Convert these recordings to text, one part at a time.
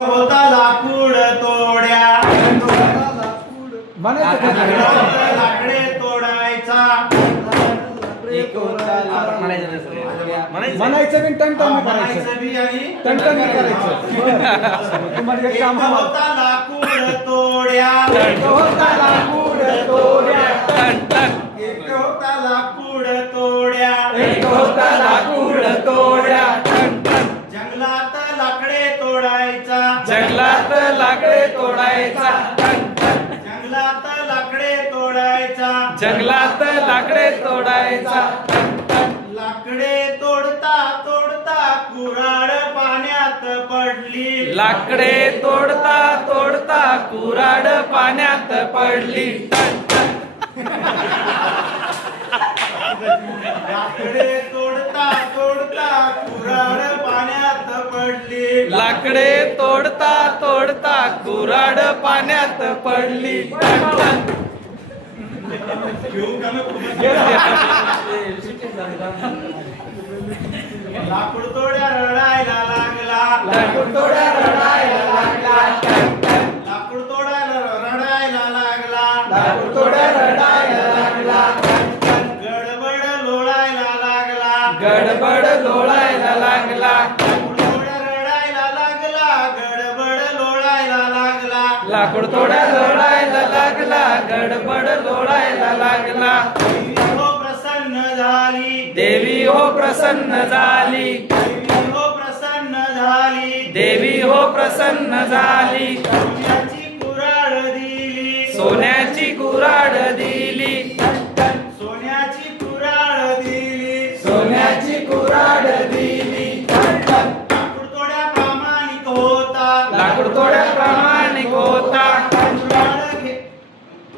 होता लाकूड तोड्या लाकडे तोडायचा म्हणायचं बी टणटण करायचं टणटण करायचं तुम्हाला एक काम होता लाकूड तोड्या होता लाकूड तोड्या एक होता लाकूड तोड्या एक होता लाकूड तोड्या जंगलात लाकडे तोडायचा जंगलात लाकडे तोडायचा जंगलात लाकडे तोडायचा जंगलात लाकडे तोडायचा लाकडे तोडता तोडता कुऱ्हाड पाण्यात पडली लाकडे तोडता तोडता कुऱ्हाड पाण्यात पडली लाकडे तोडता तोडता कुऱ्हाड पाण्यात पडली लाकडे तोडता तोडता कुऱ्हाड पाण्यात पडली लाकूड तोड्या रडायला लागला लाकूड तोड्या रडायला लागला लाकूड तोडायला रडायला लागला लाकूड तोड्या रडायला लागला गडबड लोळायला लागला गडबड लोळायला लागला लाकूड तोड्या रडायला लागला गडबड लोळायला लागला लाकूड तोड्या लोळायला लागला गडबड लोळायला लागला देवी हो प्रसन्न झाली देवी हो प्रसन्न झाली देवी हो प्रसन्न झाली देवी हो प्रसन्न झाली सोन्याची कुऱ्हाड दिली सोन्याची कुऱ्हाड दिली सोन्याची कुऱ्हाड दिली सोन्याची कुऱ्हाड दिली लाकूड तोड्या प्रामाणिक होता लाकूड तोड्या प्रामाणिक होता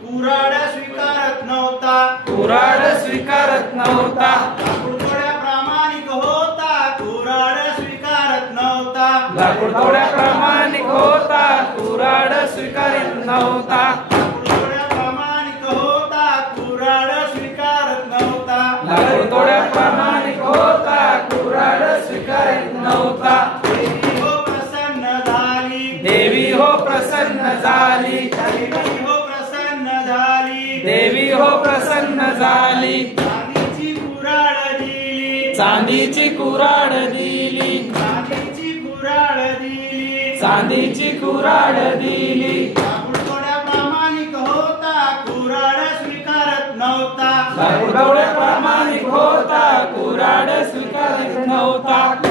कुऱ्हाड स्वीकारत नव्हता कुऱ्हाड स्वीकारत नव्हता लाकूड तोड्या प्रामाणिक होता कुऱ्हाड स्वीकारत नव्हता लाकूड तोड्या प्रामाणिक होता कुऱ्हाड स्वीकारत नव्हता लाकूड तोड्या प्रामाणिक होता कुऱ्हाड स्वीकारत नव्हता लाकूड तोड्या प्रामाणिक होता कुऱ्हाड स्वीकारत नव्हता देवी हो प्रसन्न झाली देवी हो प्रसन्न झाली देवी हो प्रसन्न झाली देवी हो प्रसन्न झाली चांदीची कुऱ्हाड दिली चांदीची कुऱ्हाड दिली चांदीची कुऱ्हाड दिली चांदीची कुऱ्हाड दिली लाकूड तोड्या प्रामाणिक होता कुऱ्हाड स्वीकारत नव्हता लाकूड तोड्या प्रामाणिक होता कुऱ्हाड स्वीकारत नव्हता